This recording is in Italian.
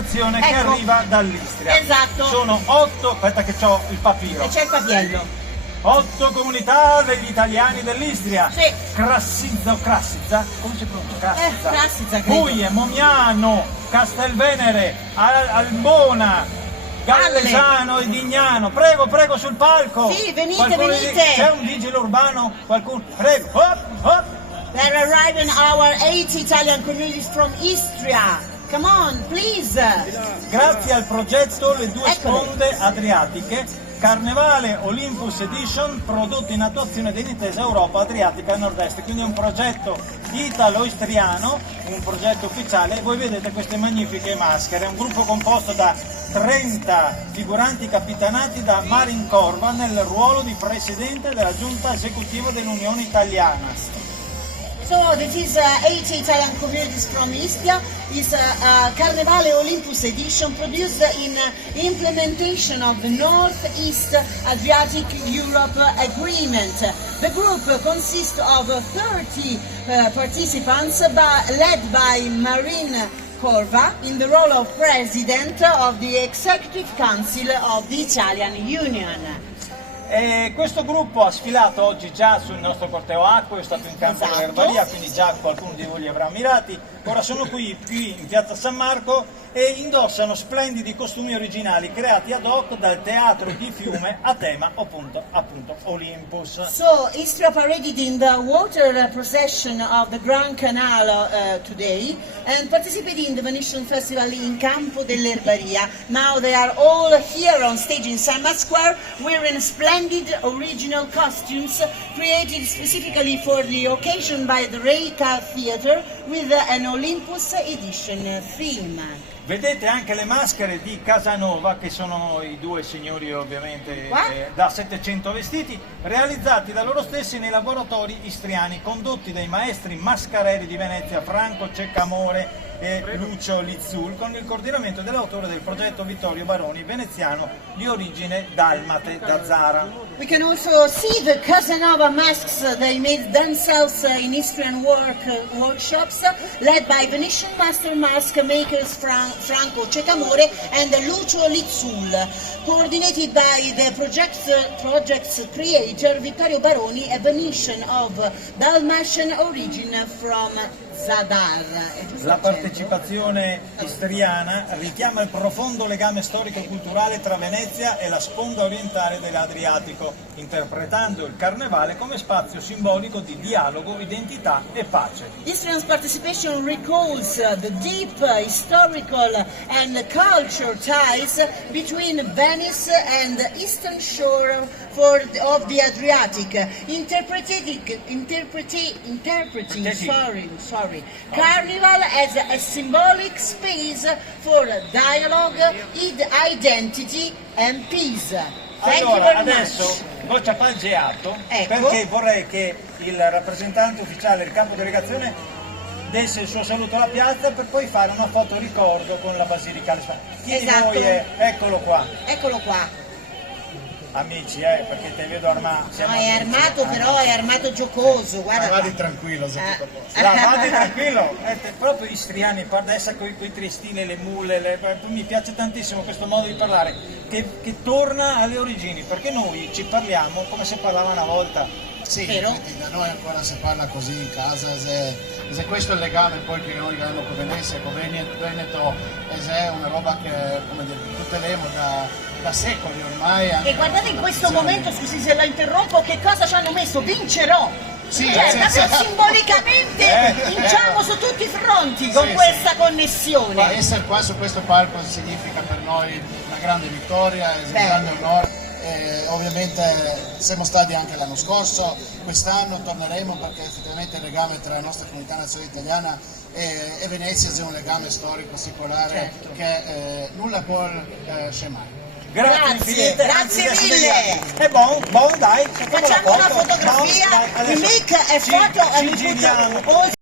delegazione che Ecco. arriva dall'Istria. Esatto. Sono 8, aspetta che ho il papiro. E c'è il papiello. 8 comunità degli italiani dell'Istria. Sì. Crassizza o Crassizza? Come si pronuncia? Crassizza. Crassizza, credo. Puglie, Momiano, Castelvenere, Albona, Gallesano e Dignano. Prego, prego, sul palco. Sì, venite, Qualcuno venite. C'è un vigile urbano? Qualcuno? Prego. Hop, hop. They're arriving our 80 Italian communities from Istria. Come on, please. Grazie al progetto Le Due Eccolo. Sponde Adriatiche, Carnevale Olympus Edition, prodotto in attuazione dell'Intesa Europa Adriatica Nord-Est, quindi è un progetto italo-istriano, un progetto ufficiale. Voi vedete queste magnifiche maschere, è un gruppo composto da 30 figuranti capitanati da Marin Corva nel ruolo di presidente della giunta esecutiva dell'Unione Italiana. So this is 80 Italian communities from Istria. Is a Carnevale Olympus edition produced in implementation of the North-East Adriatic Europe Agreement. The group consists of 30 participants led by Marin Corva in the role of President of the Executive Council of the Italian Union. E questo gruppo ha sfilato oggi già sul nostro corteo acqueo, è stato in campo Esatto. all'Erbalia, quindi già qualcuno di voi li avrà ammirati. Ora sono qui in piazza San Marco e indossano splendidi costumi originali creati ad hoc dal teatro di Fiume a tema appunto Olympus. So Istria paraded in the water procession of the Grand Canal today and participated in the Venetian Festival in Campo dell'Erbaria. Now they are all here on stage in San Marco Square wearing splendid original costumes created specifically for the occasion by the Reika Theatre with an Olympus edition theme. Vedete anche le maschere di Casanova, che sono i due signori ovviamente Qua? da 700 vestiti, realizzati da loro stessi nei laboratori istriani, condotti dai maestri mascareri di Venezia Franco Ceccamore e Lucio Lizzul, con il coordinamento dell'autore del progetto Vittorio Baroni, veneziano di origine dalmate da Zara. We can also see the Casanova masks they made themselves in Istrian workshops led by Venetian master mask makers Franco Ceccamore and Lucio Lizzul, coordinated by the project's creator Vittorio Baroni, a Venetian of Dalmatian origin from Zadar. La partecipazione istriana richiama il profondo legame storico-culturale tra Venezia e la sponda orientale dell'Adriatico, interpretando il carnevale come spazio simbolico di dialogo, identità e pace. Istrian's participation recalls the deep historical and cultural ties between Venice and the eastern shore of the Adriatic, interpreting Carnival as a symbolic space for dialogue, identity and peace. Thank you Allora, very adesso much. goccia palgeato, Ecco. perché vorrei che il rappresentante ufficiale del campo delegazione desse il suo saluto alla piazza per poi fare una foto ricordo con la Basilicale. Chi di Esatto. voi è? Eccolo qua. Eccolo qua. Amici, perché te vedo armato. No, è armato, però è armato giocoso, guarda. Vadi qua. tranquillo, sei tutto a posto. Vadi tranquillo, proprio istriani, guarda essa con i triestini, le mulle, mi piace tantissimo questo modo di parlare che torna alle origini, perché noi ci parliamo come se parlava una volta. Sì, Vero? infatti da noi ancora si parla così in casa, se questo è il legame poi che noi abbiamo con Venezia, con Veneto, è una roba che, come dire, tuteliamo da secoli ormai. E guardate in questo momento, scusi se la interrompo, che cosa ci hanno messo? Vincerò! Sì, Cioè, sì, proprio sì. simbolicamente vinciamo su tutti i fronti con Sì, questa sì. connessione. Ma essere qua su questo palco significa per noi una grande vittoria, è un Beh. grande onore. Ovviamente siamo stati anche l'anno scorso, quest'anno torneremo perché effettivamente il legame tra la nostra comunità nazionale italiana e Venezia è un legame storico secolare Certo. che nulla può scemare. Grazie, infinite, grazie anzi, mille. È buon, dai. Facciamo una fotografia, Dai, we adesso make a ci- photo ci and we giriamo. put all